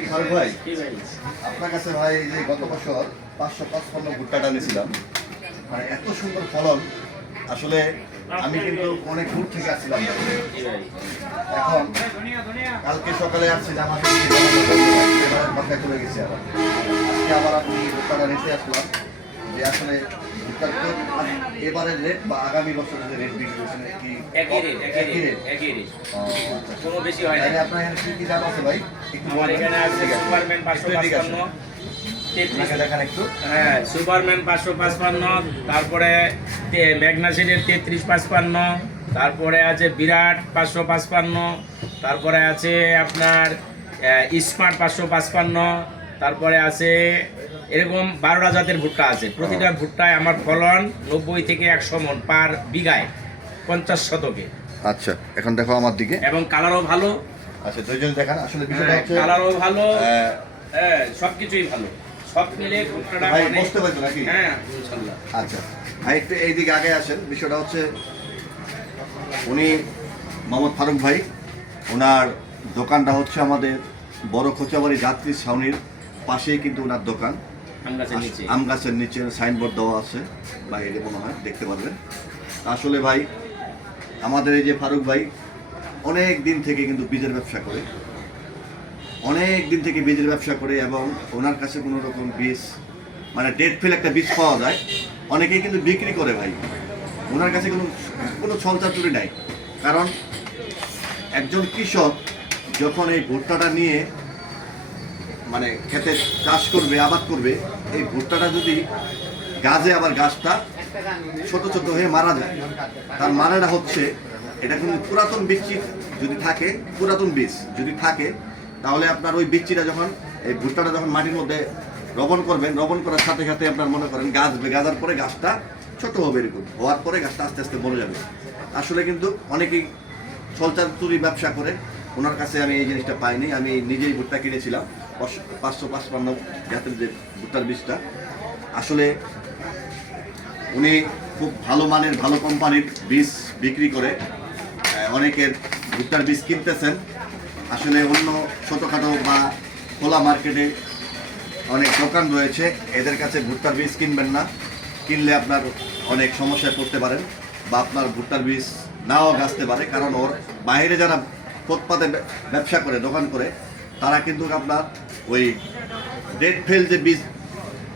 কি ফারুক ভাই? আপনার কাছে ভাই যে গত বছর 555 ভুট্টাটা নিয়েছিলাম, মানে এত সুন্দর ফলন। আসলে আমি কিন্তু অনেক দূর থেকে আসছিলাম। এখন কালকে সকালে আসছিলাম, বাসায় চলে গেছি। আজকে আবার আপনি ভুট্টাটা নিতে আসলাম যে আসলে ভুট্টার এবারের রেট বা আগামী বছরের যে রেট বিক্রি করছেন কি একই রেট, কোনো বেশি হয় না। আপনার এখানে কি কি দাম আছে ভাই? আমার এখানে আছে সুপারম্যান 555, দেখেন একটু। হ্যাঁ সুপারম্যান 555, তারপরে ম্যাগনাসিডের 3355, তারপরে আছে বিরাট 555, তারপরে আছে আপনার স্মার্ট 555, তারপরে আছে এরকম 12টা জাতের ভুট্টা আছে। প্রতিটা ভুট্টায় আমার ফলন 90 থেকে 100 মণ পার বিঘায় 50 শতকে। আচ্ছা, এখন দেখো আমার দিকে। এবং কালারও ভালো। আচ্ছা, দুইজন দেখান। আসলে বিষয়টা হচ্ছে কালারও ভালো, হ্যাঁ সবকিছুই ভালো, সব মিলে ভুট্টাটা ভাই বুঝতে পারছো নাকি? হ্যাঁ ইনশাআল্লাহ। আচ্ছা ভাই, একটু এইদিকে আগে আসেন। বিষয়টা হচ্ছে উনি মোহাম্মদ ফারুক ভাই, ওনার দোকানটা হচ্ছে আমাদের বড় খোঁচাবাড়ি যাত্রী ছাউনির পাশেই কিন্তু ওনার দোকান। আম গাছের নিচে সাইনবোর্ড দেওয়া আছে, বাইরে মনে হয় দেখতে পারবেন। আসলে ভাই আমাদের এই যে ফারুক ভাই অনেক দিন থেকে কিন্তু বীজের ব্যবসা করে, এবং ওনার কাছে কোনো রকম বীজ মানে ডেট ফেল একটা বীজ পাওয়া যায়, অনেকেই কিন্তু বিক্রি করে ভাই। ওনার কাছে কোনো ছলচাতুরি নাই। কারণ একজন কৃষক যখন এই ভুট্টাটা নিয়ে মানে খেতে চাষ করবে, আবাদ করবে, এই ভুট্টাটা যদি গাছে আবার গাছটা ছোট ছোট হয়ে মারা যায়, তার মানেটা হচ্ছে এটা কিন্তু পুরাতন বিচ্ছি যদি থাকে, পুরাতন বীজ যদি থাকে, তাহলে আপনার ওই বিচ্ছিটা যখন এই ভুট্টাটা যখন মাটির মধ্যে রোপণ করবেন, রোপণ করার সাথে সাথে আপনার মনে করেন গাছার পরে গাছটা ছোট হবে, এরকম হওয়ার পরে গাছটা আস্তে আস্তে বড় যাবে। আসলে কিন্তু অনেকেই ছলচাতুরি ব্যবসা করে, ওনার কাছে আমি এই জিনিসটা পাইনি। আমি নিজেই ভুট্টা কিনেছিলাম 555 জাতের যে ভুট্টার বীজটা। আসলে উনি খুব ভালো মানের, ভালো কোম্পানির বীজ বিক্রি করে অনেকের ভুট্টার বীজ কিনতেছেন। আসলে অন্য ছোটোখাটো বা খোলা মার্কেটে অনেক দোকান রয়েছে, এদের কাছে ভুট্টার বীজ কিনবেন না। কিনলে আপনার অনেক সমস্যায় পড়তে পারেন, বা আপনার ভুট্টার বীজ নাও গাছতে পারে। কারণ ওর বাইরে যারা ফুটপাতে ব্যবসা করে, দোকান করে, তারা কিন্তু আপনার ওই ডেট ফেল যে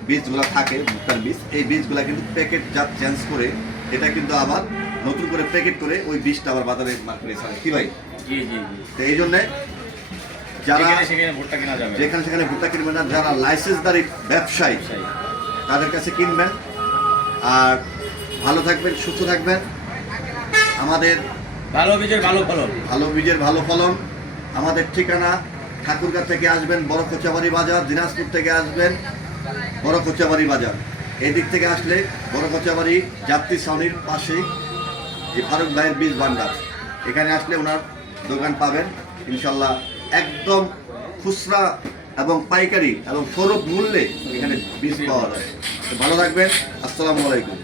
বীজগুলো থাকে ভুট্টার বীজ, এই বীজগুলো কিন্তু প্যাকেট জাত চেঞ্জ করে এটা কিন্তু আবার নতুন করে প্যাকেট করে ওই বীজটা আবার বাজারে মার্কেটে ছাড়ে। কি ভাই? তো এই জন্যে যারা যেখানে সেখানে ভুট্টা কিনবেন না, যারা লাইসেন্সদারি ব্যবসায়ী তাদের কাছে কিনবেন। আর ভালো থাকবেন, সুস্থ থাকবেন। আমাদের ভালো বীজের ভালো ফলন। আমাদের ঠিকানা ঠাকুরগাঁ থেকে আসবেন বড় খোঁচাবাড়ি বাজার, দিনাজপুর থেকে আসবেন বড় খোঁচাবাড়ি বাজার। এদিক থেকে আসলে বড় খোঁচাবাড়ি যাত্রী ছাউনির পাশেই যে ফারুক ভাইয়ের বীজ ভান্ডার, এখানে আসলে ওনার দোকান পাবেন ইনশাল্লাহ। একদম খুচরা এবং পাইকারি এবং সরব মূল্যে এখানে বীজ পাওয়া যায়। ভালো থাকবেন। আসসালামু আলাইকুম।